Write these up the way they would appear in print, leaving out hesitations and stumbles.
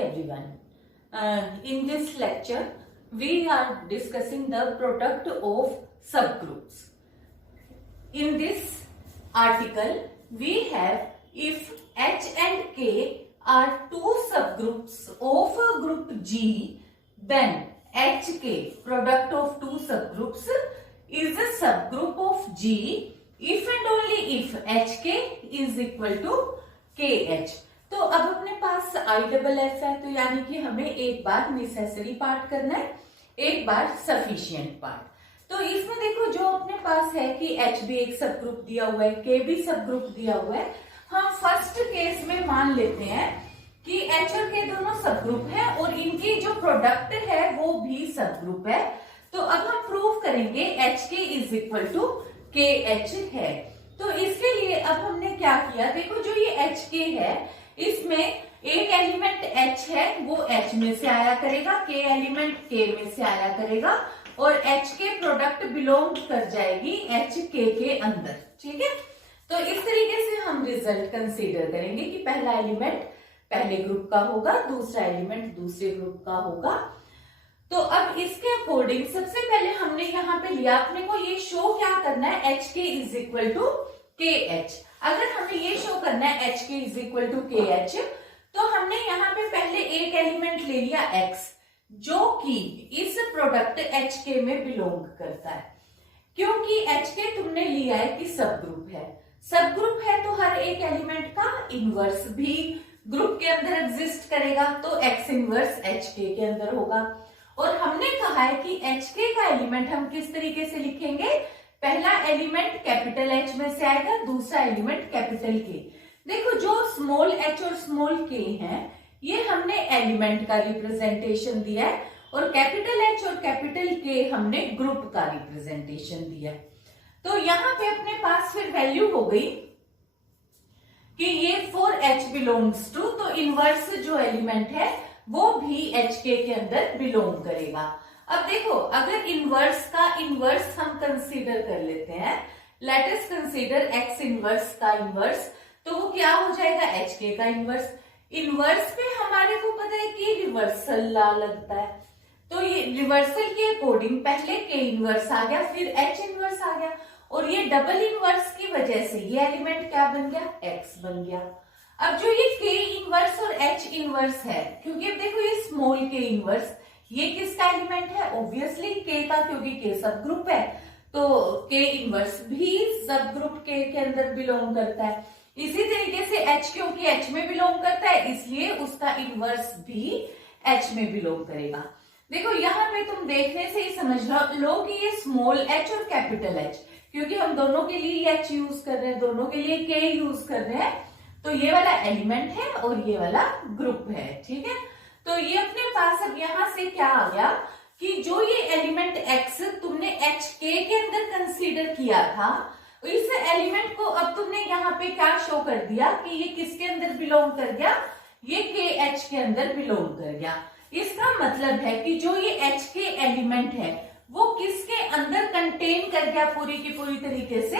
everyone. In this lecture, we are discussing the product of subgroups. In this article, we have if H and K are two subgroups of a group G, then HK, product of two subgroups, is a subgroup of G if and only if HK is equal to KH. तो अब अपने पास IFF है, तो यानी कि हमें एक बार necessary part करना है, एक बार सफिशिएंट पार्ट। तो इसमें देखो जो अपने पास है कि H भी एक सब ग्रुप दिया हुआ है, K भी सब ग्रुप दिया हुआ है। हम फर्स्ट केस में मान लेते हैं कि H और K दोनों सब ग्रुप है और इनकी जो प्रोडक्ट है वो भी सब ग्रुप है। तो अब हम प्रूव करेंगे HK is equal to KH है। तो इसके लिए अब हमने क्या किया, देखो जो ये HK है इसमें एक एलिमेंट H है वो H में से आया करेगा, K एलिमेंट K में से आया करेगा और H के प्रोडक्ट बिलोंग कर जाएगी HK के अंदर। ठीक है, तो इस तरीके से हम रिजल्ट कंसीडर करेंगे कि पहला एलिमेंट पहले ग्रुप का होगा, दूसरा एलिमेंट दूसरे ग्रुप का होगा। तो अब इसके अकॉर्डिंग सबसे पहले हमने यहाँ पे लिया, अपने को ये शो क्या करना है, HK is equal to KH। अगर हमें ये शो करना है HK is equal to KH, तो हमने यहाँ पे पहले एक एलिमेंट ले लिया X जो कि इस प्रोडक्ट HK में बिलोंग करता है, क्योंकि HK तुमने लिया है कि सब ग्रुप है। सब ग्रुप है तो हर एक एलिमेंट का इनवर्स भी ग्रुप के अंदर एग्जिस्ट करेगा, तो X इनवर्स HK के अंदर होगा। और हमने कहा है कि HK का एलिमेंट हम किस तरीके से लिखेंगे, पहला एलिमेंट कैपिटल H में से आएगा, दूसरा एलिमेंट कैपिटल K। देखो जो स्मॉल h और स्मॉल k है ये हमने एलिमेंट का रिप्रेजेंटेशन दिया है और कैपिटल H और कैपिटल K हमने ग्रुप का रिप्रेजेंटेशन दिया है। तो यहाँ पे अपने पास फिर वैल्यू हो गई कि ये फॉर H बिलोंग्स टू, तो इनवर्स जो एलिमेंट है वो भी HK के अंदर बिलोंग करेगा। अब देखो अगर इनवर्स का इनवर्स हम कंसीडर कर लेते हैं, let us consider X inverse का इनवर्स, तो वो क्या हो जाएगा HK का इनवर्स। इनवर्स पे हमारे को पता है कि रिवर्सल ला लगता है, तो ये रिवर्सल के अकॉर्डिंग पहले K इनवर्स आ गया, फिर H इनवर्स आ गया और ये डबल इनवर्स की वजह से ये एलिमेंट क्या बन गया, X बन गया। अब जो ये K इनवर्स और H इनवर्स है, क्योंकि अब देखो ये स्मॉल K इनवर्स ये किसका एलिमेंट है, ऑब्वियसली K का, क्योंकि K सब ग्रुप है तो K इनवर्स भी सब ग्रुप K के अंदर बिलोंग करता है। इसी तरीके से H क्योंकि H में बिलोंग करता है इसलिए उसका इनवर्स भी H में बिलोंग करेगा। देखो यहाँ पे तुम देखने से ही समझ लो कि ये स्मॉल h और कैपिटल H, क्योंकि हम दोनों के लिए H यूज कर रहे हैं, दोनों के लिए K यूज कर रहे हैं, तो ये वाला एलिमेंट है और ये वाला ग्रुप है। ठीक है, तो ये अपने पास अब यहाँ से क्या आ गया कि जो ये एलिमेंट X तुमने HK के अंदर कंसीडर किया था, इस एलिमेंट को अब तुमने यहाँ पे क्या शो कर दिया कि ये किसके अंदर बिलोंग कर गया, ये KH के अंदर बिलोंग कर गया। इसका मतलब है कि जो ये HK एलिमेंट है वो किसके अंदर कंटेन कर गया पूरी की पूरी तरीके से,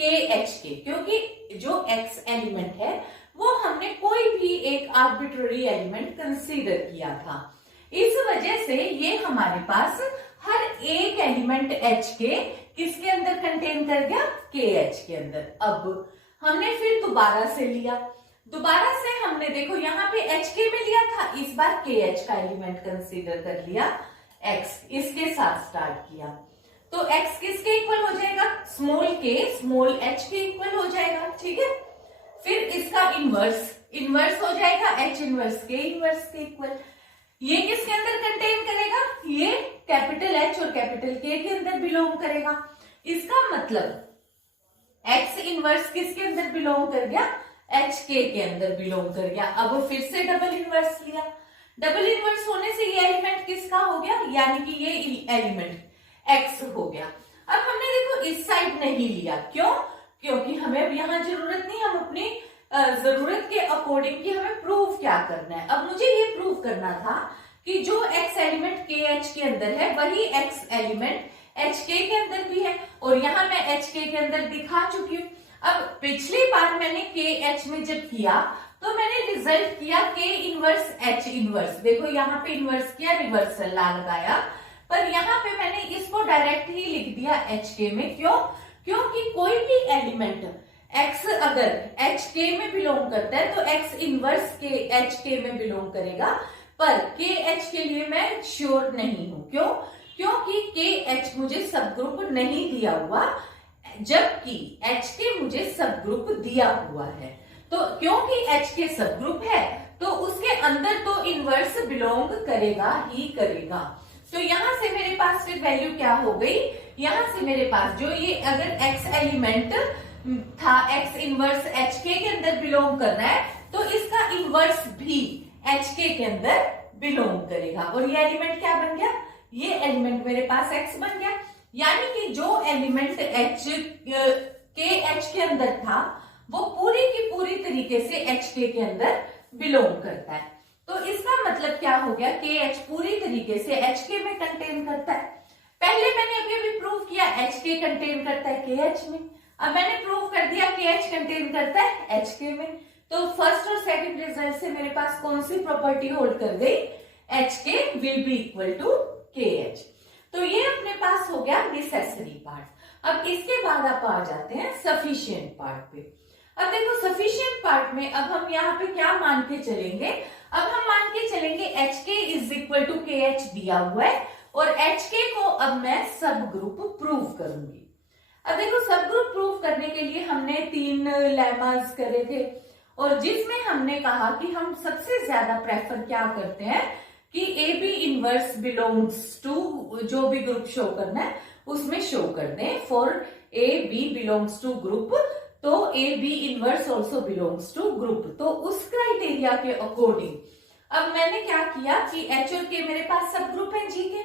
KH के, क्योंकि जो X एलिमेंट है वो हमने कोई भी एक आर्बिट्ररी एलिमेंट कंसीडर किया था। इस वजह से ये हमारे पास हर एक एलिमेंट HK किसके अंदर कंटेन कर गया, KH के अंदर। अब हमने फिर दोबारा से लिया, दोबारा से हमने देखो यहाँ पे HK में लिया था, इस बार KH का एलिमेंट कंसीडर कर लिया, X इसके साथ स्टार्ट किया, तो X किसके इक्वल हो जाएगा, स्मॉल k स्मॉल h के इक्वल हो जाएगा। ठीक है, फिर इसका इनवर्स इनवर्स हो जाएगा H इनवर्स K इनवर्स के इक्वल। ये किसके अंदर कंटेन करेगा, ये कैपिटल H और कैपिटल K के अंदर बिलोंग करेगा। इसका मतलब X इनवर्स किसके अंदर बिलोंग कर गया, HK के अंदर बिलोंग कर गया। अब फिर से डबल इनवर्स लिया, डबल इनवर्स होने से ये एलिमेंट किसका हो गया, यानी कि ये एलिमेंट X हो गया। अब हमने देखो इस साइड नहीं लिया, क्यों, क्योंकि हमें अब यहाँ जरूरत नहीं, हम अपनी जरूरत के अकॉर्डिंग कि हमें प्रूव क्या करना है। अब मुझे ये प्रूव करना था कि जो X एलिमेंट KH के अंदर है वही X एलिमेंट HK के अंदर भी है, और यहाँ मैं HK के अंदर दिखा चुकी हूँ। अब पिछली बार मैंने KH में जब किया तो मैंने रिजल्ट किया K इनवर्स H इनवर्स। देखो यहाँ पे इनवर्स किया, रिवर्सल ला लगाया, पर यहाँ पे मैंने इसको डायरेक्ट ही लिख दिया HK में। क्यों? क्योंकि कोई भी एलिमेंट X अगर HK में बिलोंग करता है तो X इनवर्स के HK में बिलोंग करेगा, पर KH के लिए मैं श्योर नहीं हूं। क्यों? क्योंकि KH मुझे सब ग्रुप नहीं दिया हुआ, जबकि HK मुझे सब ग्रुप दिया हुआ है। तो क्योंकि HK सब ग्रुप है तो उसके अंदर तो इनवर्स बिलोंग करेगा ही करेगा। तो यहां से मेरे पास फिर वैल्यू क्या हो गई, यहां से मेरे पास जो ये अगर X एलिमेंट था X इनवर्स HK के अंदर बिलोंग कर रहा है, तो इसका इनवर्स भी HK के अंदर बिलोंग करेगा। और ये एलिमेंट क्या बन गया, ये एलिमेंट मेरे पास X बन गया। यानी कि जो एलिमेंट KH के अंदर था वो पूरी की पूरी तरीके से HK के अंदर बिलोंग करता है। तो इसका मतलब क्या हो गया, KH पूरी तरीके से HK में कंटेन करता है। पहले मैंने अभी प्रूव किया HK कंटेन करता है KH में, अब मैंने प्रूव कर दिया KH कंटेन करता है HK में। तो फर्स्ट और सेकंड रिजल्ट से मेरे पास कौन सी प्रॉपर्टी होल्ड कर गई, HK will be equal to KH। तो ये अपने पास हो गया नेसेसरी पार्ट। अब इसके बाद आप आ जाते हैं सफिशिएंट पार्ट पे। अब देखो सफिशिएंट पार्ट में अब हम यहाँ पे क्या मान के चलेंगे, अब हम मान के चलेंगे HK is equal to KH दिया हुआ है और HK को अब मैं सब ग्रुप प्रूव करूंगी। अब देखो सब ग्रुप प्रूव करने के लिए हमने 3 लेमास करे थे और जिसमें हमने कहा कि हम सबसे ज्यादा प्रेफर क्या करते हैं कि AB इनवर्स बिलोंग्स टू, जो भी ग्रुप शो करना है उसमें शो कर दें। For AB belongs to group तो AB inverse also belongs to group. तो उस क्राइटेरिया के अकॉर्डिंग अब मैंने क्या किया कि H और K मेरे पास सब ग्रुप है G के,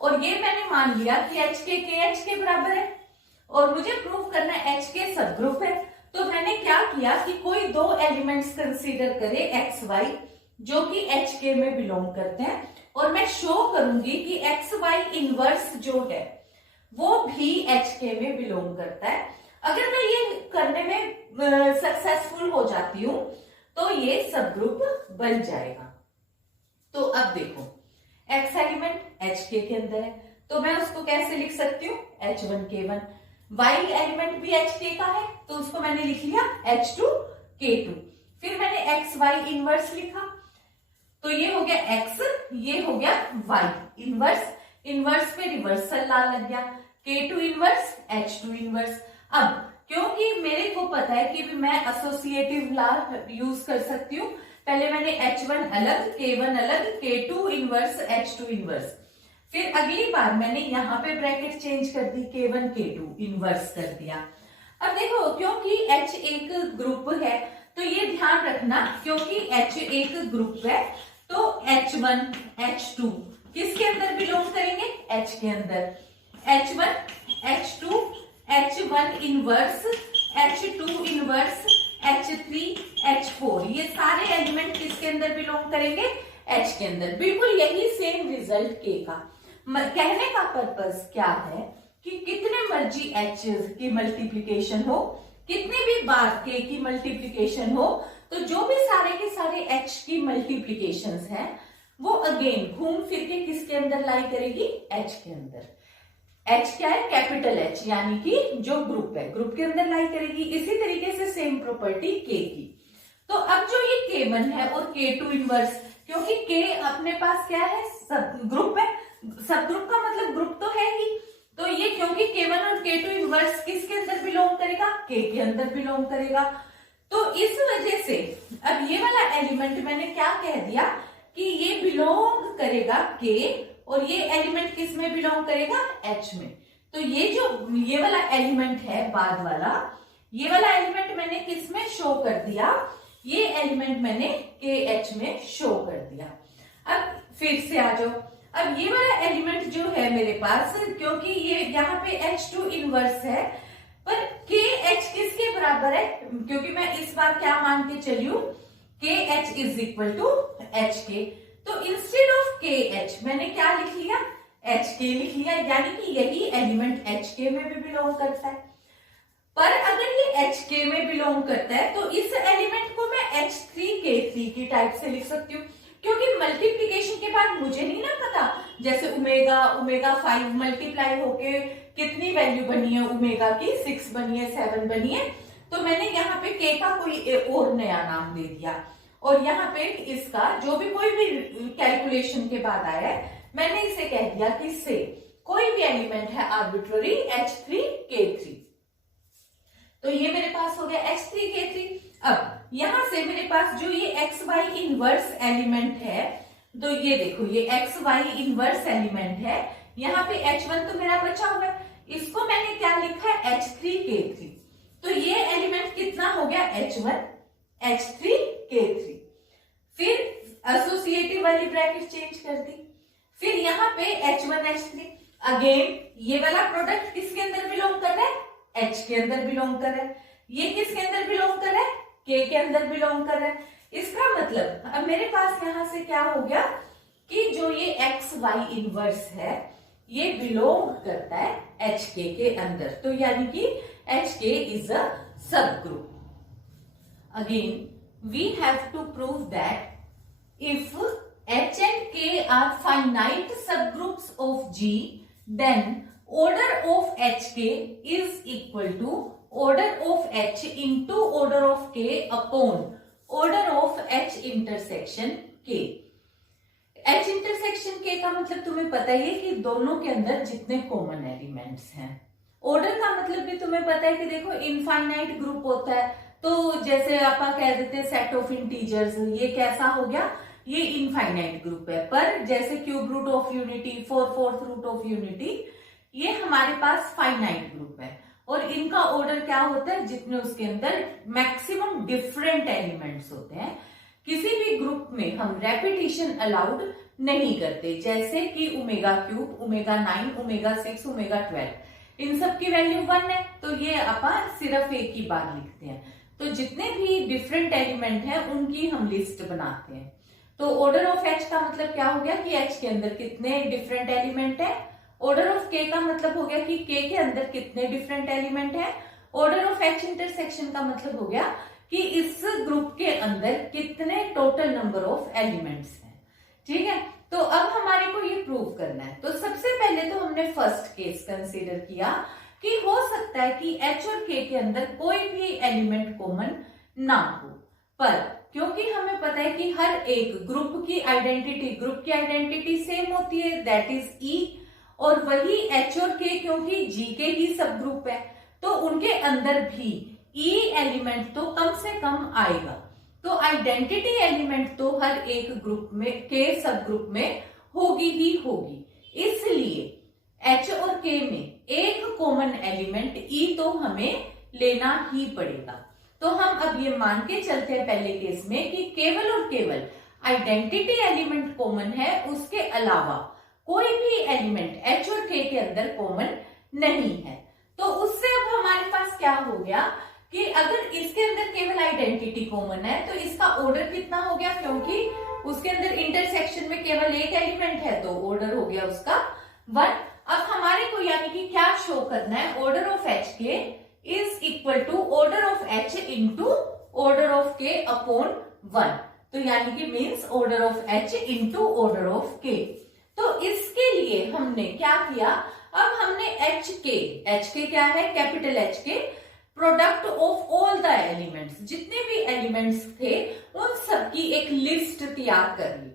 और ये मैंने मान लिया कि HK KH के बराबर है और मुझे प्रूव करना है HK सब ग्रुप है। तो मैंने क्या किया कि कोई 2 एलिमेंट्स कंसीडर करे XY जो कि HK में बिलोंग करते हैं, और मैं शो करूंगी कि XY इनवर्स जो है वो भी HK में बिलोंग करता है। अगर मैं ये करने में सक्सेसफुल हो जाती हूं तो ये सब ग्रुप बन जाएगा। तो अब देखो X एलिमेंट HK के अंदर है तो मैं उसको कैसे लिख सकती हूँ, H1K1। Y एलिमेंट भी HK का है तो उसको मैंने लिख लिया H2K2। फिर मैंने XY इनवर्स लिखा तो ये हो गया X, ये हो गया Y इनवर्स, इनवर्स पे रिवर्सल ला लग गया, K2 इनवर्स H2 इनवर्स। अब क्योंकि मेरे को पता है कि मैं एसोसिएटिव ला यूज कर सकती हूँ, पहले मैंने H1 अलग, K1 अलग, K2 इनवर्स H2 इनवर्स, फिर अगली बार मैंने यहाँ पे ब्रैकेट चेंज कर दी, K1 K2 इनवर्स कर दिया। अब देखो क्योंकि H एक ग्रुप है तो ये ध्यान रखना, क्योंकि H एक ग्रुप है तो H1 H2 किसके अंदर बिलोंग करेंगे, H के अंदर। H1 H2 H1 inverse H2 inverse H3 H4 ये सारे एलिमेंट किसके अंदर बिलोंग करेंगे, H के अंदर। बिल्कुल यही सेम रिजल्ट K का। कहने का पर्पस क्या है कि कितने मर्जी H की मल्टीप्लीकेशन हो, कितनी भी बार K की मल्टीप्लीकेशन हो, तो जो भी सारे के सारे H की मल्टीप्लीकेशंस हैं वो अगेन घूम फिर के किसके अंदर लाई करेगी, H के अंदर। H क्या है, कैपिटल H, यानी कि जो ग्रुप है ग्रुप के अंदर लाई करेगी। इसी तरीके से सेम प्रॉपर्टी K की। तो अब जो ये K1 है और K2 इनवर्स, क्योंकि K अपने पास क्या है, सब ग्रुप है, सब ग्रुप का मतलब ग्रुप तो है ही, तो ये क्योंकि K1 और K2 इनवर्स किसके अंदर बिलोंग करेगा, K के अंदर बिलोंग करेगा। तो इस वजह से अब ये वाला एलिमेंट मैंने क्या कह दिया कि ये बिलोंग करेगा K, और ये एलिमेंट किस में बिलोंग करेगा, H में। तो ये जो ये वाला एलिमेंट है बाद वाला, ये वाला एलिमेंट मैंने किस में शो कर दिया, ये एलिमेंट मैंने KH में शो कर दिया। अब फिर से आ जाओ, अब ये वाला एलिमेंट जो है मेरे पास, क्योंकि ये यहाँ पे H2 इनवर्स है, पर KH किसके बराबर है, क्योंकि मैं इस बार क्या मान के चली हूं, KH is equal to HK। तो इंस्टेड ऑफ KH मैंने क्या लिख लिया, HK लिख लिया, यानी कि यही एलिमेंट HK में भी बिलोंग करता है। पर अगर ये HK में बिलोंग करता है तो इस एलिमेंट को मैं H3K3 की टाइप से लिख सकती हूँ, क्योंकि मल्टीप्लीकेशन के बाद मुझे नहीं ना पता जैसे ओमेगा 5 मल्टीप्लाई होके कितनी वैल्यू बनी है ओमेगा की, 6 बनी है, 7 बनी है, तो मैंने यहाँ पे K का कोई और नया नाम दे दिया, और यहाँ पे इसका जो भी कोई भी कैलकुलेशन के बाद आया है मैंने इसे कह दिया कि से कोई भी एलिमेंट है आर्बिट्ररी H3K3। तो ये मेरे पास हो गया H3K3। अब यहां से मेरे पास जो ये XY इनवर्स एलिमेंट है, तो ये देखो ये XY इनवर्स एलिमेंट है, यहाँ पे H1 तो मेरा बचा हुआ है, इसको मैंने क्या लिखा है H3K3। तो ये एलिमेंट कितना हो गया H1 H3K3। फिर एसोसिएटिव वाली ब्रैकेट चेंज कर दी, फिर यहाँ पे H1 H3, अगेन ये वाला प्रोडक्ट किसके अंदर बिलोंग कर रहा है, H के अंदर बिलोंग कर रहा है, ये किसके अंदर बिलोंग कर रहा है, K के अंदर बिलोंग कर रहा है। इसका मतलब अब मेरे पास यहां से क्या हो गया कि जो ये XY इनवर्स है ये बिलोंग करता है HK के अंदर, तो यानी कि HK इज अ सब group. Again we have to prove that if H and K are finite subgroups of G, then order of HK is equal to order of H into order of K upon order of H intersection K। H intersection K का मतलब तुम्हें पता ही है कि दोनों के अंदर जितने कॉमन एलिमेंट्स हैं। ऑर्डर का मतलब भी तुम्हें पता है कि देखो इनफाइनाइट ग्रुप होता है, तो जैसे आप कह देते हैं सेट ऑफ इंटीजर्स, ये कैसा हो गया, ये इनफाइनाइट ग्रुप है। पर जैसे cube root of unity, 4/4 root of unity, ये हमारे पास फाइनाइट ग्रुप है, और इनका ऑर्डर क्या होता है, जितने उसके अंदर मैक्सिमम डिफरेंट एलिमेंट्स होते हैं। किसी भी ग्रुप में हम रेपिटेशन अलाउड नहीं करते, जैसे कि omega cube, omega 9, omega 6, omega 12, इन सब की वैल्यू 1 है, तो ये अपन सिर्फ एक ही बार लिखते हैं। तो जितने भी डिफरेंट एलिमेंट हैं उनकी हम लिस्ट बनाते हैं। तो ऑर्डर ऑफ H का मतलब क्या हो गया कि H के अंदर कितने डिफरेंट एलिमेंट है। ऑर्डर ऑफ K का मतलब हो गया कि K के अंदर कितने डिफरेंट एलिमेंट है। ऑर्डर ऑफ H इंटरसेक्शन का मतलब हो गया कि इस ग्रुप के अंदर कितने टोटल नंबर ऑफ एलिमेंट्स हैं। ठीक है, तो अब हमारे को ये प्रूव करना है। तो सबसे पहले तो हमने फर्स्ट केस कंसीडर किया कि हो सकता है कि H और K के अंदर कोई भी एलिमेंट कॉमन ना हो, पर क्योंकि हमें पता है कि हर एक ग्रुप की आइडेंटिटी सेम होती है, दैट इज E, और वही H और K क्योंकि G के ही सब ग्रुप है, तो उनके अंदर भी E एलिमेंट तो कम से कम आएगा। तो आइडेंटिटी एलिमेंट तो हर एक ग्रुप में के सब ग्रुप में होगी ही होगी, इसलिए H और K में एक कॉमन एलिमेंट E तो हमें लेना ही पड़ेगा। तो हम अब ये मान के चलते हैं पहले केस में कि केवल और केवल आइडेंटिटी एलिमेंट कॉमन है, उसके अलावा कोई भी एलिमेंट H और K के अंदर कॉमन नहीं है। तो उससे अब हमारे पास क्या हो गया कि अगर इसके अंदर केवल आइडेंटिटी कॉमन है तो इसका ऑर्डर कितना हो गया, क्योंकि उसके अंदर इंटरसेक्शन में केवल एक एलिमेंट है तो ऑर्डर हो गया उसका 1। अब हमारे को यानी कि क्या शो करना है, order of H K is equal to order of H into order of K upon 1। तो यानी कि means order of H into order of K. तो इसके लिए हमने क्या किया, अब हमने एच के क्या है, कैपिटल एच के product of all the elements, जितने भी एलिमेंट्स थे उन सब की एक लिस्ट तैयार कर ली।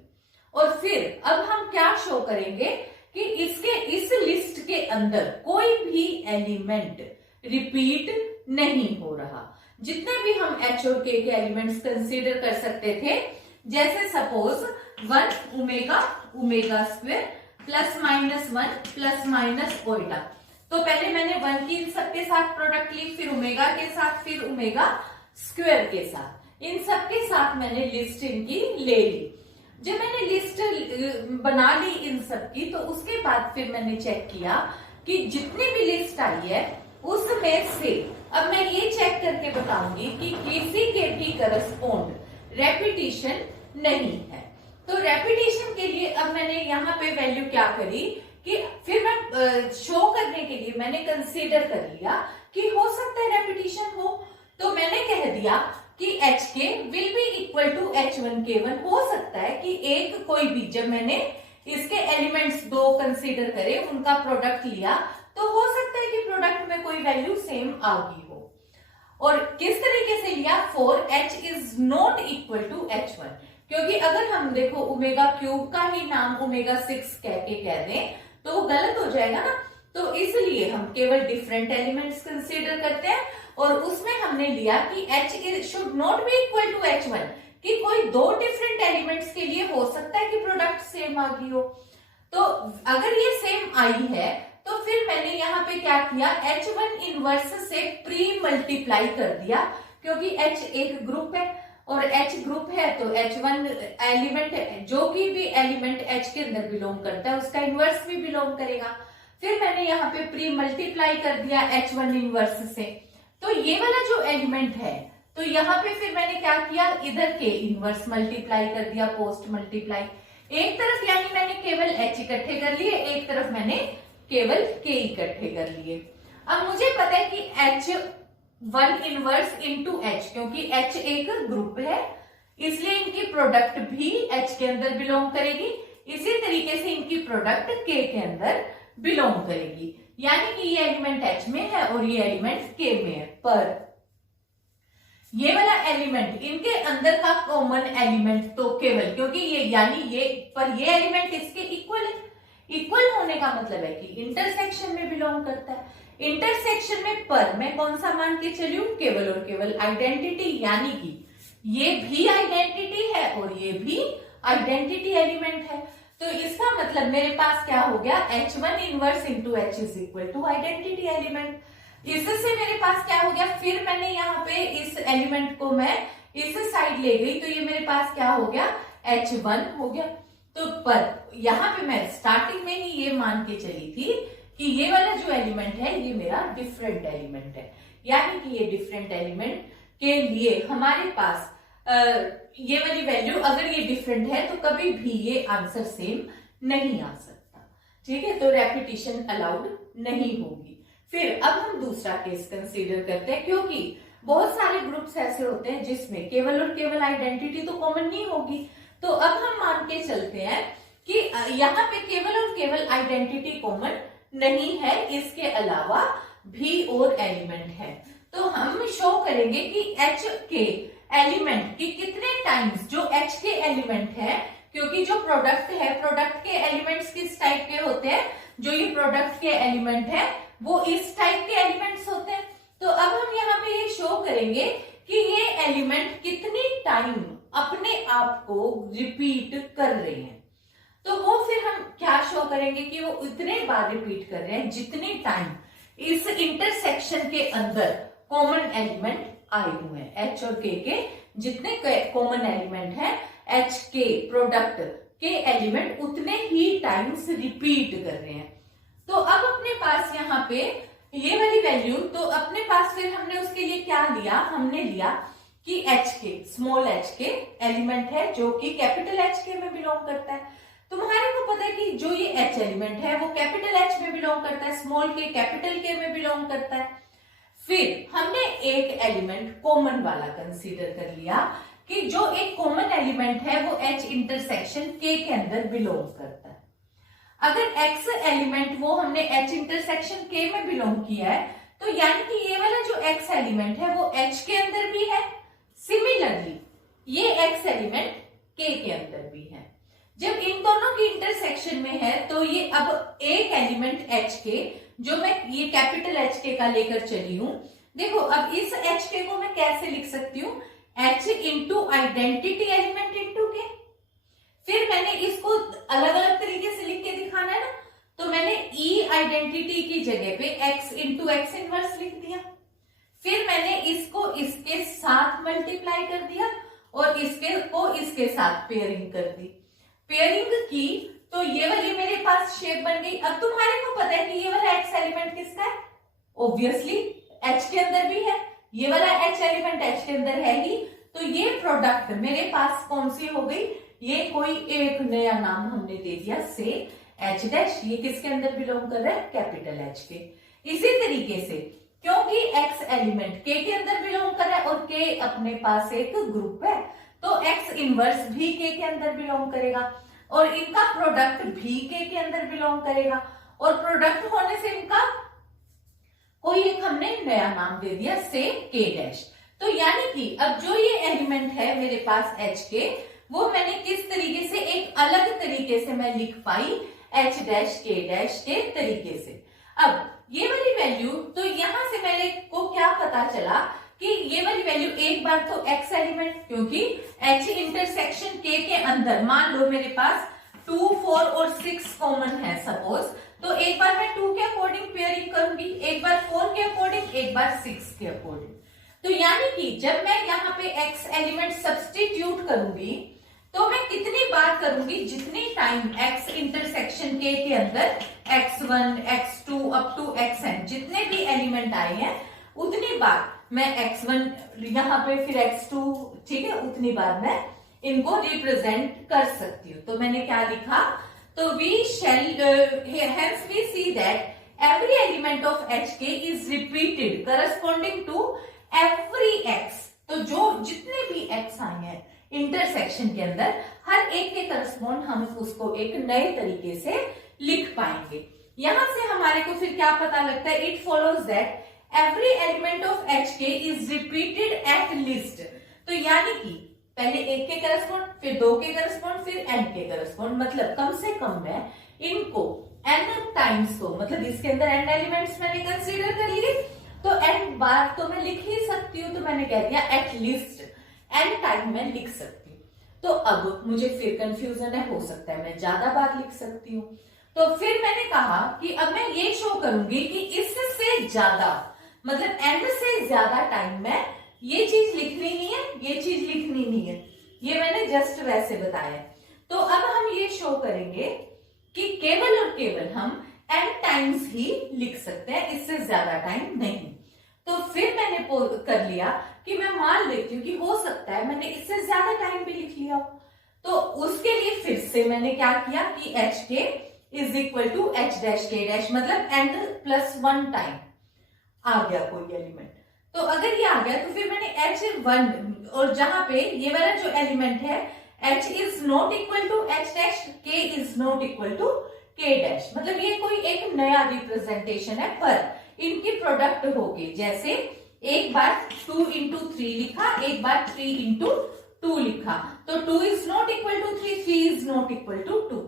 और फिर अब हम क्या शो करेंगे कि इस लिस्ट के अंदर कोई भी एलिमेंट रिपीट नहीं हो रहा। जितने भी हम एच और के एलिमेंट्स कंसीडर कर सकते थे, जैसे suppose 1 omega square plus minus 1 plus minus omega. तो पहले मैंने 1 की इन सबके साथ प्रोडक्ट ली, फिर ओमेगा के साथ, फिर ओमेगा स्क्वायर के साथ, इन सबके साथ मैंने लिस्ट इनकी ले ली। जब मैंने लिस्ट बना ली इन सब की, तो उसके बाद फिर मैंने चेक किया कि जितनी भी लिस्ट आई है उसमें से अब मैं ये चेक करके बताऊंगी कि किसी के भी करस्पॉन्ड रेपिटेशन नहीं है। तो रेपिटेशन के लिए अब मैंने यहाँ पे वैल्यू क्या करी कि फिर मैं शो करने के लिए मैंने कंसीडर कर लिया कि हो सकता है रेपिटेशन हो, तो मैंने कह दिया कि HK will be equal to H1K1। हो सकता है कि एक कोई भी, जब मैंने इसके एलिमेंट्स दो कंसीडर करे, उनका प्रोडक्ट लिया, तो हो सकता है कि प्रोडक्ट में कोई वैल्यू सेम आ गई हो। और किस तरीके से लिया, for H is not equal to H1, क्योंकि अगर हम देखो ओमेगा क्यूब का ही नाम ओमेगा 6 कह के कह दें तो वो गलत हो जाएगा ना, तो इसलिए हम केवल डिफरेंट एलिमेंट्स कंसीडर करते हैं, और उसमें हमने लिया कि H should not be equal to H1, कि कोई दो डिफरेंट एलिमेंट्स के लिए हो सकता है कि प्रोडक्ट सेम आ गई हो। तो अगर ये सेम आई है तो फिर मैंने यहाँ पे क्या किया, H1 इनवर्स से प्री मल्टीप्लाई कर दिया, क्योंकि H एक ग्रुप है और H ग्रुप है तो H1 एलिमेंट, जो कि भी एलिमेंट H के अंदर बिलोंग करता है उसका इनवर्स भी बिलोंग करेगा। फिर मैंने यहाँ पे प्री मल्टीप्लाई कर दिया H1 इनवर्स से, तो ये वाला जो एलिमेंट है, तो यहाँ पे फिर मैंने क्या किया, इधर के इनवर्स मल्टीप्लाई कर दिया, पोस्ट मल्टीप्लाई। एक तरफ यानी मैंने केवल H इकट्ठे कर लिए, एक तरफ मैंने केवल K इकट्ठे कर लिए। अब मुझे पता है कि H1 इनवर्स इंटू H, क्योंकि H एक ग्रुप है इसलिए इनकी प्रोडक्ट भी H के अंदर बिलोंग करेगी, इसी तरीके से इनकी प्रोडक्ट K के अंदर बिलोंग करेगी, यानी कि ये एलिमेंट H में है और ये एलिमेंट K में है। पर ये वाला एलिमेंट, इनके अंदर का कॉमन एलिमेंट तो केवल, क्योंकि ये यानी ये एलिमेंट इसके इक्वल है, इक्वल होने का मतलब है कि इंटरसेक्शन में बिलोंग करता है। इंटरसेक्शन में पर मैं कौन सा मान के चली हूं, केवल और केवल आइडेंटिटी, यानी कि ये भी आइडेंटिटी है और ये भी आइडेंटिटी एलिमेंट है। तो इसका मतलब मेरे पास क्या हो गया, H1 inverse into H is equal to identity element. इससे मेरे पास क्या हो गया, फिर मैंने यहाँ पे इस एलिमेंट को मैं इस साइड ले गई तो ये मेरे पास क्या हो गया, H1 हो गया। तो पर यहाँ पे मैं स्टार्टिंग में ही ये मान के चली थी कि ये वाला जो एलिमेंट है ये मेरा डिफरेंट एलिमेंट है, यानी कि ये डिफरेंट एलिमेंट के लिए हमारे पास ये वाली वैल्यू अगर ये डिफरेंट है तो कभी भी ये आंसर सेम नहीं आ सकता। ठीक है, तो रेपिटेशन अलाउड नहीं होगी। फिर अब हम दूसरा केस कंसीडर करते हैं, क्योंकि बहुत सारे ग्रुप्स ऐसे होते हैं जिसमें केवल और केवल आइडेंटिटी तो कॉमन नहीं होगी। तो अब हम मान के चलते हैं कि यहाँ पे केवल और केवल आइडेंटिटी कॉमन नहीं है, इसके अलावा भी और एलिमेंट है। तो हम शो करेंगे कि H के एलिमेंट की कितने टाइम्स जो H के एलिमेंट है, क्योंकि जो प्रोडक्ट है, प्रोडक्ट के एलिमेंट्स किस टाइप के होते हैं, जो ये प्रोडक्ट के एलिमेंट है वो इस टाइप के एलिमेंट्स होते हैं। तो अब हम यहाँ पे ये शो करेंगे कि ये एलिमेंट कितनी टाइम अपने आप को रिपीट कर रहे हैं। तो वो फिर हम क्या शो करेंगे कि वो इतने बार रिपीट कर रहे हैं जितनी टाइम इस इंटरसेक्शन के अंदर कॉमन एलिमेंट आए हुए हैं। H और K के जितने कॉमन एलिमेंट हैं, H के प्रोडक्ट के एलिमेंट उतने ही टाइम्स रिपीट कर रहे हैं। तो अब अपने पास यहाँ पे ये वाली वैल्यू, तो अपने पास फिर हमने उसके लिए क्या लिया, हमने लिया कि H के स्मॉल h के एलिमेंट है जो कि कैपिटल H के में बिलोंग करता है। तुम्हारे को पता है कि जो ये H एलिमेंट है वो कैपिटल H में बिलोंग करता है, स्मॉल के कैपिटल K में बिलोंग करता है। फिर हमने एक एलिमेंट कॉमन वाला कंसीडर कर लिया कि जो एक कॉमन एलिमेंट है वो H इंटरसेक्शन K के अंदर बिलोंग करता है। अगर X एलिमेंट वो हमने H इंटरसेक्शन K में बिलोंग किया है, तो यानी कि ये वाला जो X एलिमेंट है वो H के अंदर भी है, सिमिलरली ये X एलिमेंट K के अंदर भी है। जब इन दोनों की इंटरसेक्शन में है तो ये अब एक एलिमेंट H के, जो मैं ये कैपिटल H के का लेकर चली हूं, देखो अब इस H के को मैं कैसे लिख सकती हूँ, H into identity element into K। फिर मैंने इसको अलग अलग तरीके से लिख के दिखाना है ना, तो मैंने E आइडेंटिटी की जगह पे X इंटू X इनवर्स लिख दिया। फिर मैंने इसको इसके साथ मल्टीप्लाई कर दिया और इसके को इसके साथ पेयरिंग कर दी। पेयरिंग की तो ये वाली मेरे पास शेप बन गई। अब तुम्हारे को पता है कि ये वाला X एलिमेंट किसका है, ऑब्वियसली H के अंदर भी है, ये वाला H एलिमेंट H के अंदर है ही, तो ये प्रोडक्ट मेरे पास कौन सी हो गई, ये कोई एक नया नाम हमने दे दिया से एच डैश, ये किसके अंदर बिलोंग कर रहा है, कैपिटल एच के। इसी तरीके से क्योंकि एक्स एलिमेंट के अंदर बिलोंग कर रहा है और के अपने पास एक ग्रुप है, तो एक्स इनवर्स भी के अंदर बिलोंग करेगा और इनका प्रोडक्ट भी के अंदर बिलोंग करेगा, और प्रोडक्ट होने से इनका कोई एक हमने नया नाम दे दिया से के डैश। तो यानी कि अब जो ये एलिमेंट है मेरे पास एच के, वो मैंने किस तरीके से एक अलग तरीके से मैं लिख पाई एच डैश के तरीके से। अब ये वाली वैल्यू, तो यहां से मेरे को क्या पता चला कि ये वाली वैल्यू एक बार तो एक्स एलिमेंट, क्योंकि एच इंटरसेक्शन के अंदर मान लो मेरे पास 2, 4 और 6 कॉमन है सपोज, तो एक बार मैं 2 के अकॉर्डिंग पेयरिंग करूंगी, एक बार 4 के अकॉर्डिंग, एक बार 6 के अकॉर्डिंग। तो यानी कि जब मैं यहाँ पे एक्स एलिमेंट सब्स्टिट्यूट करूंगी तो मैं कितनी बार करूंगी, जितनी टाइम एक्स इंटरसेक्शन के अंदर x1, x2 up to xn जितने भी एलिमेंट आए हैं उतनी बार मैं x1 यहाँ पे फिर x2, ठीक है, उतनी बार मैं इनको रिप्रेजेंट कर सकती हूँ। तो मैंने क्या लिखा, तो we shall hence we see that every element of HK is repeated corresponding to every x। तो जो जितने भी x आए हैं इंटरसेक्शन के अंदर, हर एक के करस्पॉन्ड हम उसको एक नए तरीके से लिख पाएंगे। यहां से हमारे को फिर क्या पता लगता है, it follows that every element of HK is repeated at least. तो यानी कि पहले एक के करस्पॉन्ड, फिर 2 के करस्पॉन्ड, फिर n के करस्पॉन्ड, मतलब कम से कम मैं इनको n टाइम्स, तो मतलब इसके अंदर n एलिमेंट्स मैंने कंसीडर कर लिए, तो n बार तो मैं लिख ही सकती हूँ, तो मैंने कह दिया एट लीस्ट n टाइम मैं लिख सकती हूँ। तो अब मुझे फिर कंफ्यूजन है, हो सकता है मैं ज्यादा बार लिख सकती हूँ। तो फिर मैंने कहा कि अब मैं ये शो करूंगी कि इससे ज्यादा, मतलब n से ज्यादा टाइम में ये चीज लिखनी नहीं है, ये चीज लिखनी नहीं है, ये मैंने जस्ट वैसे बताया। तो अब हम ये शो करेंगे कि केवल और केवल हम n टाइम्स ही लिख सकते हैं, इससे ज्यादा टाइम नहीं। तो फिर मैंने कर लिया कि मैं मान लेती हूँ कि हो सकता है मैंने इससे ज्यादा टाइम भी लिख लिया हो। तो उसके लिए फिर से मैंने क्या किया कि H K is equal to H dash K dash, मतलब n+1 टाइम आ गया कोई एलिमेंट। तो अगर ये आ गया तो फिर मैंने h1, और जहां पे ये वाला जो एलिमेंट है h is not equal to H dash, k is not equal to K dash, मतलब ये कोई एक नया रिप्रेजेंटेशन है, पर इनकी प्रोडक्ट होगी। जैसे एक बार 2 into 3 लिखा, एक बार 3 into 2 लिखा, तो 2 is not equal to 3, 3 is not equal to 2,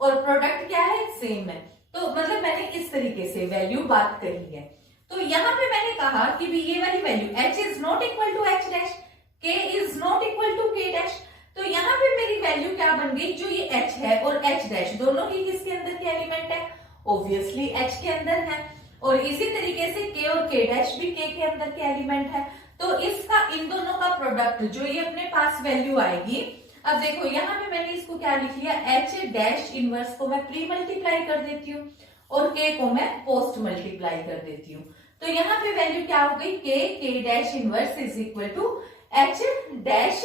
और प्रोडक्ट क्या है, सेम है। तो मतलब मैंने इस तरीके से वैल्यू बात करी है। तो यहाँ पे मैंने कहा कि भी ये वाली value h is not equal to h dash, k is not equal to k dash. तो यहाँ पे मेरी वैल्यू क्या बन गई, जो ये h है और h डैश दोनों ही किसके अंदर के एलिमेंट है, ऑब्वियसली h के अंदर है, और इसी तरीके से k और k डैश भी k के अंदर के एलिमेंट है। तो इसका इन दोनों का प्रोडक्ट जो ये अपने पास वैल्यू आएगी, अब देखो यहाँ पे मैंने इसको क्या लिख लिया, h डैश इनवर्स को मैं प्री मल्टीप्लाई कर देती हूँ और k को मैं पोस्ट मल्टीप्लाई कर देती हूँ। तो यहाँ पे वैल्यू क्या हो गई, k dash inverse is equal to h dash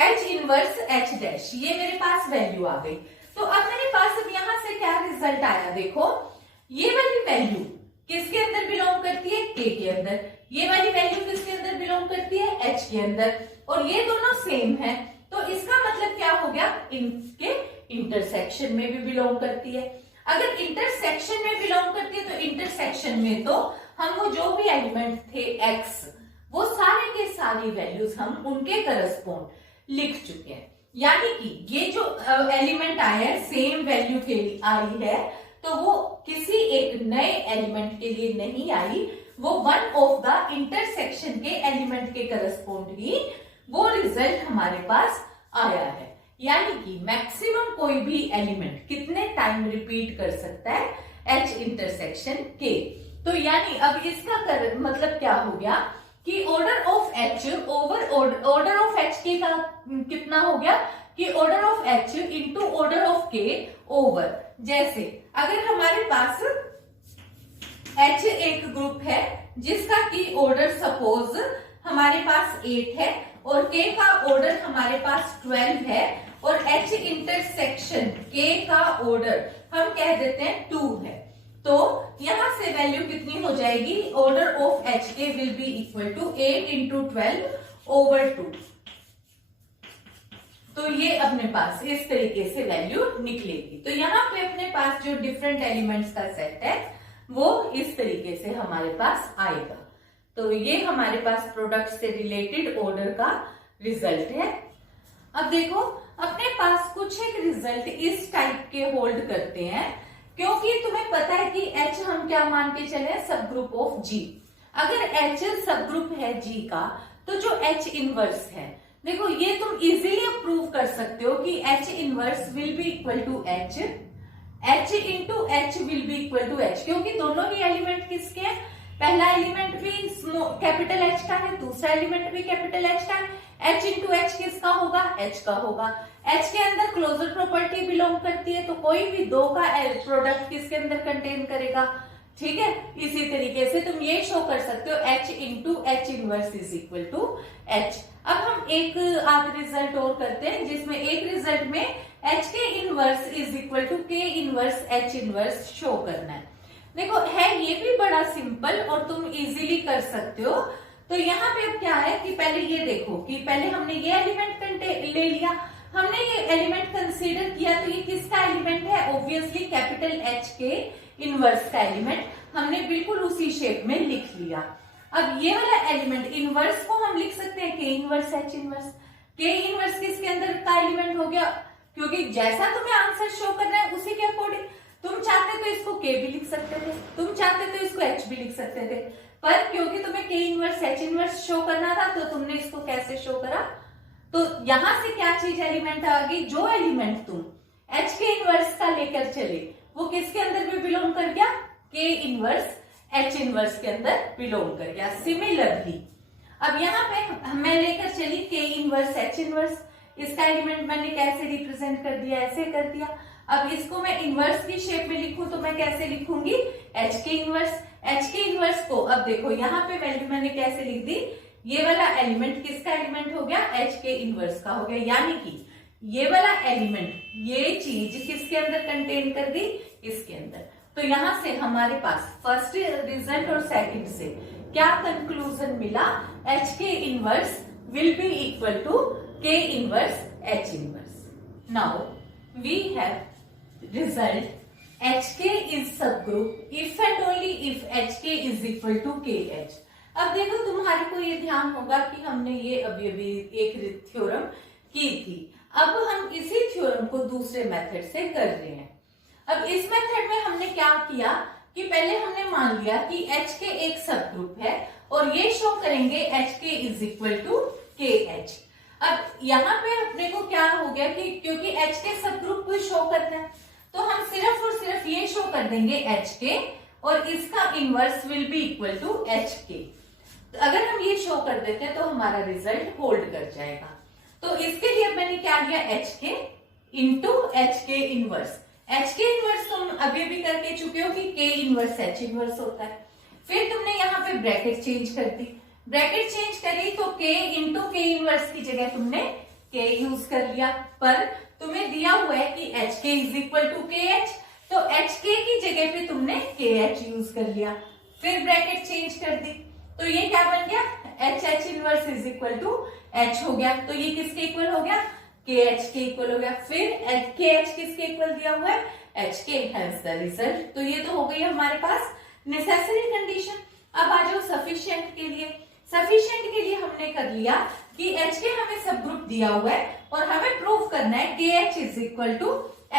h inverse h dash, ये मेरे पास वैल्यू आ गई। तो अब मेरे पास अब यहाँ से क्या रिजल्ट आया, देखो ये वाली वैल्यू किसके अंदर बिलोंग करती है, k के अंदर, ये वाली वैल्यू किसके अंदर बिलोंग करती है, h के अंदर, और ये दोनों सेम है। तो इसका मतलब क्या हो गया, इनके इंटरसेक्शन में भी बिलोंग करती है। अगर इंटरसेक्शन में बिलोंग करती है तो इंटरसेक्शन में तो हम वो जो भी एलिमेंट थे x, वो सारे के सारी वैल्यूज हम उनके करस्पॉन्ड लिख चुके हैं। यानी कि ये जो एलिमेंट आया है सेम वैल्यू के लिए आई है, तो वो किसी एक नए एलिमेंट के लिए नहीं आई, वो वन ऑफ द इंटरसेक्शन के एलिमेंट के करस्पॉन्ड ही वो रिजल्ट हमारे पास आया है। यानी कि मैक्सिमम कोई भी एलिमेंट कितने टाइम रिपीट कर सकता है, H इंटरसेक्शन K। तो यानी अब इसका मतलब क्या हो गया कि order of H over order of H K का कितना हो गया कि order of H into order of K over, जैसे अगर हमारे पास H एक ग्रुप है जिसका की ऑर्डर सपोज हमारे पास 8 है और K का ऑर्डर हमारे पास 12 है, और H इंटरसेक्शन K का ऑर्डर हम कह देते हैं 2 है, तो यहां से वैल्यू कितनी हो जाएगी, order of H K will be equal to 8 into 12/2। तो ये अपने पास इस तरीके से वैल्यू निकलेगी। तो यहाँ पे अपने पास जो डिफरेंट एलिमेंट्स का सेट है वो इस तरीके से हमारे पास आएगा। तो ये हमारे पास प्रोडक्ट से रिलेटेड ऑर्डर का रिजल्ट है। अब देखो अपने पास कुछ एक रिजल्ट इस टाइप के होल्ड करते हैं, क्योंकि तुम्हें पता है कि H हम क्या मान के चले, सब ग्रुप ऑफ G। अगर H सब ग्रुप है G का, तो जो H इनवर्स है, देखो ये तुम इजीली प्रूव कर सकते हो कि H inverse will be equal to H, H into H will be equal to H, क्योंकि दोनों ही एलिमेंट किसके हैं, पहला एलिमेंट भी कैपिटल H का है, दूसरा एलिमेंट भी कैपिटल H का है। H इंटू H किसका होगा, H का होगा। H के अंदर क्लोजर प्रॉपर्टी बिलोंग करती है, तो कोई भी दो का प्रोडक्ट किसके अंदर कंटेन करेगा, ठीक है। इसी तरीके से तुम ये शो कर सकते हो H into H inverse is equal to H। अब हम एक आध रिजल्ट और करते हैं, जिसमें एक रिजल्ट में H K inverse is equal to K inverse H inverse show करना है। देखो है ये भी बड़ा सिंपल और तुम इजीली कर सकते हो। तो यहाँ पे अब क्या है कि पहले ये देखो कि पहले हमने ये एलिमेंट ले लिया, हमने ये एलिमेंट कंसीडर किया, तो ये किसका एलिमेंट है, obviously capital H K inverse का एलिमेंट हमने बिल्कुल उसी शेप में लिख लिया। अब ये वाला एलिमेंट इनवर्स को हम लिख सकते हैं K inverse H inverse. K inverse किसके अंदर का एलिमेंट हो गया, क्योंकि जैसा तुम्हें आंसर शो करना है उसी के अकॉर्डिंग, तुम चाहते तो इसको K भी लिख सकते थे, तुम चाहते तो इसको H भी लिख सकते थे, पर क्योंकि तुम्हें K inverse H inverse show करना था तो तुमने इसको कैसे शो करा। तो यहां से क्या चीज एलिमेंट आ गई, जो एलिमेंट तुम H के इनवर्स का लेकर चले वो किसके अंदर भी बिलोंग कर गया, K इनवर्स H इनवर्स के अंदर बिलोंग कर गया। सिमिलरली अब यहाँ पे मैं लेकर चली K इनवर्स H इनवर्स, इसका एलिमेंट मैंने कैसे रिप्रेजेंट कर दिया, ऐसे कर दिया। अब इसको मैं इनवर्स की शेप में लिखूं तो मैं कैसे लिखूंगी, H K inverse. H K inverse को अब देखो यहाँ पे वैल्यू मैंने कैसे लिख दी, ये वाला एलिमेंट किसका एलिमेंट हो गया, H के इनवर्स का हो गया, यानी कि ये वाला एलिमेंट ये चीज किसके अंदर कंटेन कर दी, इसके अंदर। तो यहां से हमारे पास फर्स्ट रिजल्ट और सेकंड से क्या कंक्लूजन मिला, H K inverse will be equal to K inverse H inverse. Now we have result HK is subgroup if and only if HK is equal to KH। अब देखो तुम्हारे को ये ध्यान होगा कि हमने ये अभी एक थ्योरम की थी, अब हम इसी थ्योरम को दूसरे मेथड से कर रहे हैं। अब इस मेथड में हमने क्या किया कि पहले हमने मान लिया कि HK एक सब ग्रुप है और ये शो करेंगे HK is equal to KH। अब यहाँ पे अपने को क्या हो गया कि क्योंकि HK सब ग्रुप को शो करना है तो हम सिर्फ और सिर्फ ये शो कर देंगे HK और इसका inverse will be equal to HK। तो अगर हम ये शो कर देते हैं तो हमारा रिजल्ट होल्ड कर जाएगा। तो इसके लिए मैंने क्या लिया, HK into HK inverse. HK inverse तुम अभी भी करके चुके हो कि K इनवर्स H इनवर्स होता है। फिर तुमने यहाँ पे ब्रैकेट चेंज कर दी, ब्रैकेट चेंज करी तो K इंटू K इनवर्स की जगह तुमने K यूज कर लिया, पर तुम्हें दिया हुआ है कि HK is equal to KH, तो HK की जगह पे तुमने KH यूज कर लिया। फिर ब्रैकेट चेंज कर दी तो ये क्या बन गया, HH inverse is equal to H हो गया। तो ये किसके इक्वल हो गया, KH के इक्वल हो गया। फिर KH किसके इक्वल दिया हुआ है, HK, हैंस द रिजल्ट। तो ये तो हो गई हमारे पास नेसेसरी कंडीशन। अब आ जाओ सफिशिएंट के लिए। सफिशिएंट के लिए हमने कर लिया कि HK हमें सब ग्रुप दिया हुआ है और हमें प्रूव करना है KH is equal to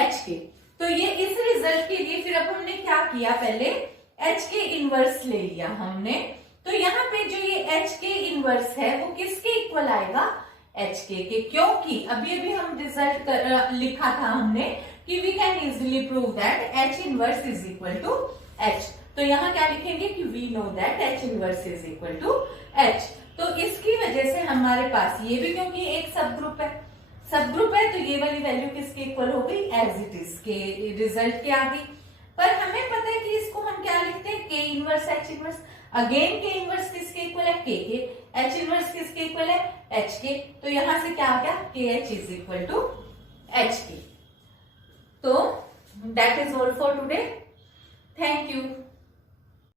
HK। तो ये इस रिजल्ट के लिए फिर अब हमने क्या किया, पहले HK इनवर्स ले लिया हमने। तो यहाँ पे जो ये HK इनवर्स है वो किसके इक्वल आएगा, HK के, क्योंकि अभी अभी हम रिजल्ट लिखा था हमने कि we can easily prove that H inverse is equal to H। तो यहाँ क्या लिखेंगे कि we know that H inverse is equal to H। तो इसकी वजह से हमारे पास ये भी, क्योंकि एक सब ग्रुप है, सब ग्रुप है तो ये वाली वैल्यू किसके इक्वल हो गई, एज इट इज के रिजल्ट के आ गई। पर हमें पता है कि इसको हम क्या लिखते हैं, K inverse H inverse. Again K inverse किसके इक्वल है, K के। H इनवर्स किसके इक्वल है, H के। तो यहां से क्या आ गया, KH is equal to HT. So that is all for today. Thank you.